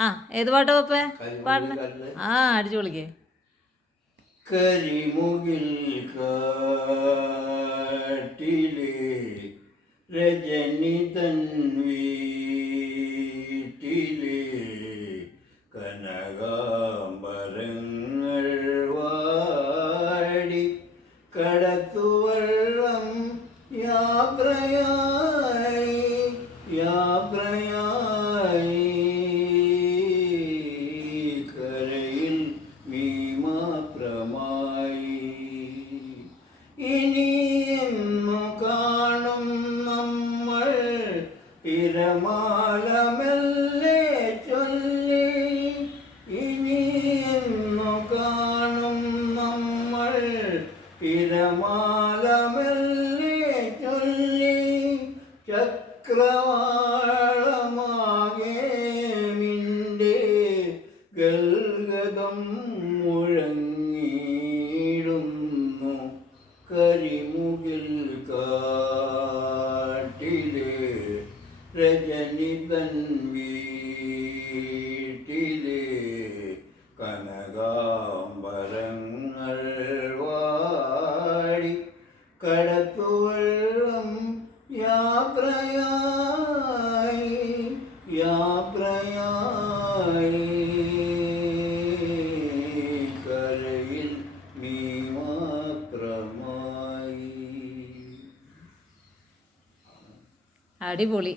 ആ ഏത് പാട്ടാ പപ്പേ പാടണ? ആ അടിച്ചു പൊളിക്കേ. കരിമുകിൽ കാട്ടിലെ രജനി തൻ വീട്ടിലെ കനകാംബരങ്ങൾ വാടി കടത്തുവള്ളം യാത്രയായി യാത്രയായി കരയിൽ നീ മാത്രമായി. ഇനി എന്നു കാണും നമ്മൾ തിരമാലമെല്ലെ ചൊല്ലി. ഇനി എന്നു കാണും നമ്മൾ തിരമാലമെല്ലെ ചൊല്ലി. ചക്രവാളമാകെ നിന്റെ ഗൽഗതം മുഴങ്ങിടുന്നു. കരിമുകിൽ കാട്ടിലെ രജനി തൻ വീട്ടിലെ കനകാംബരങ്ങൾ വാടി കടത്തുവള്ളം യാത്രയായി യാത്രയായി കരയിൽ നീ മാത്രമായി. അടിപൊളി.